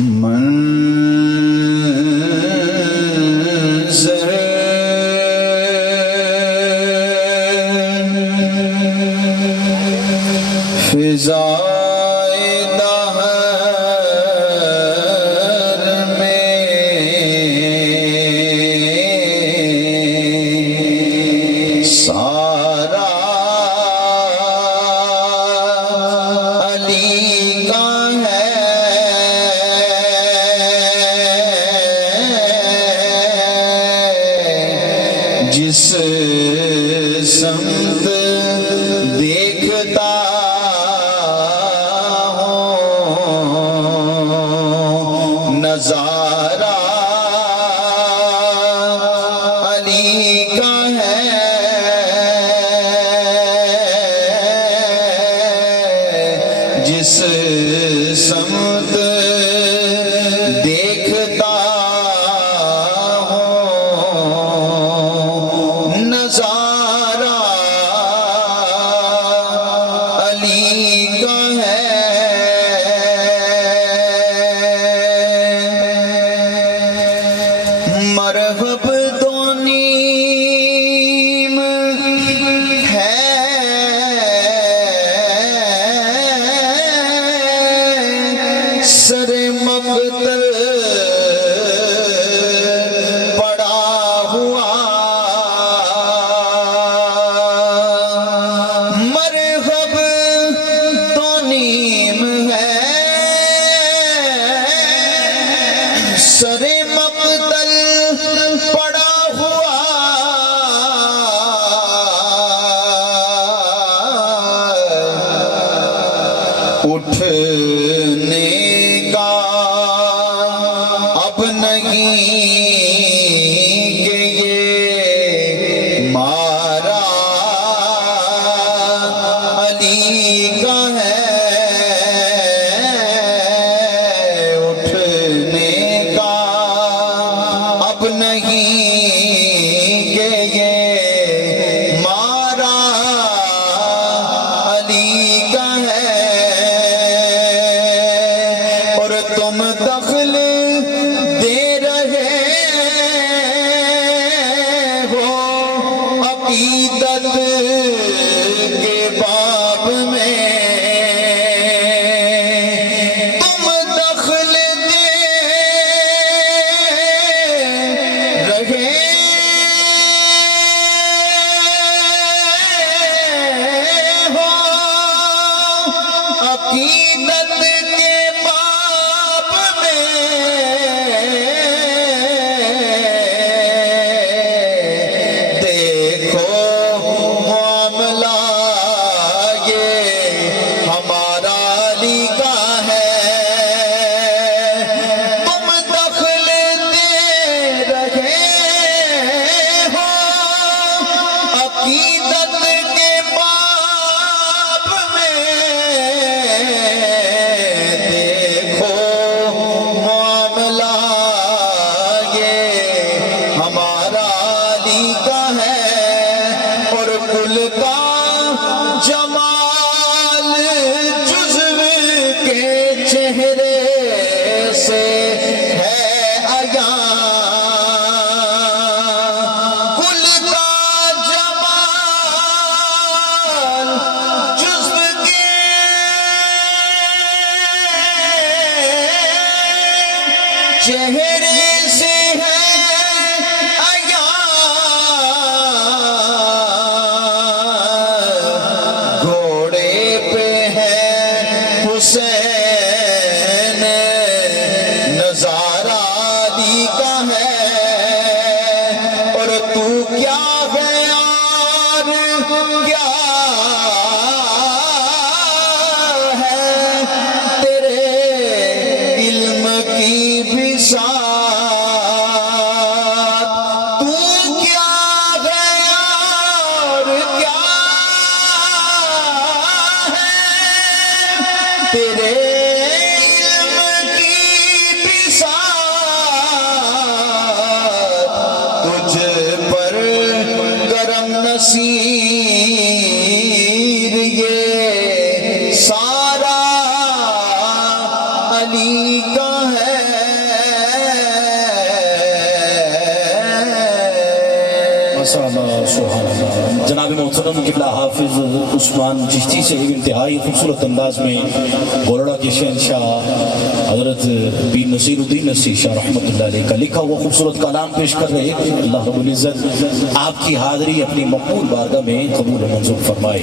منظر فضائے دہر میں سارا علی کا ہے، جس سمت دیکھتا نظارہ علی کا ہے، جس سمت دیکھتا ہوں نظارہ علی کا ہے۔ مرحب دو نیم ہے سر مقتل پڑا ہوا، مرحب دو نیم ہے سر مقتل پڑا ہوا، اٹھنے کا اب نہیں کہ یہ مارا علی کا ہے، اٹھنے کا اب نہیں کہ یہ مارا علی کا ہے، اور تم دخل دے رہے ہو عقیدت کے باب میں، تم دخل دے رہے ہو عقیدت کے باب میں، دیکھو معاملہ یہ ہمارا علی کا ہے، تم دخل دے رہے ہو عقیدت کے باب میں، دیکھو معاملہ یہ ہمارا علی کا ہے، اور کل کا جمال جزو کے چہرے سے ہے عیاں، کل کا جمال جزو کے چہرے سے ہے عیاں، گھوڑے پہ ہے حسین نظارہ علی کا ہے، اور تو کیا ہے یار کیا ہے تیرے علم کی بساط، تو کیا ہے یار کیا ہے تیرے علم کی بساط، تجھ پر کرم نصیب سبحان اللہ. جناب محترم قبلہ حافظ عثمان چشتی سے ایک انتہائی خوبصورت انداز میں گولڑا کے شہنشاہ حضرت پیر نصیر الدین نصیر شاہ رحمۃ اللہ علیہ کا لکھا ہوا خوبصورت کلام پیش کر رہے ہیں. اللہ رب العزت آپ کی حاضری اپنی مقبول بارگاہ میں قبول و منظور فرمائے.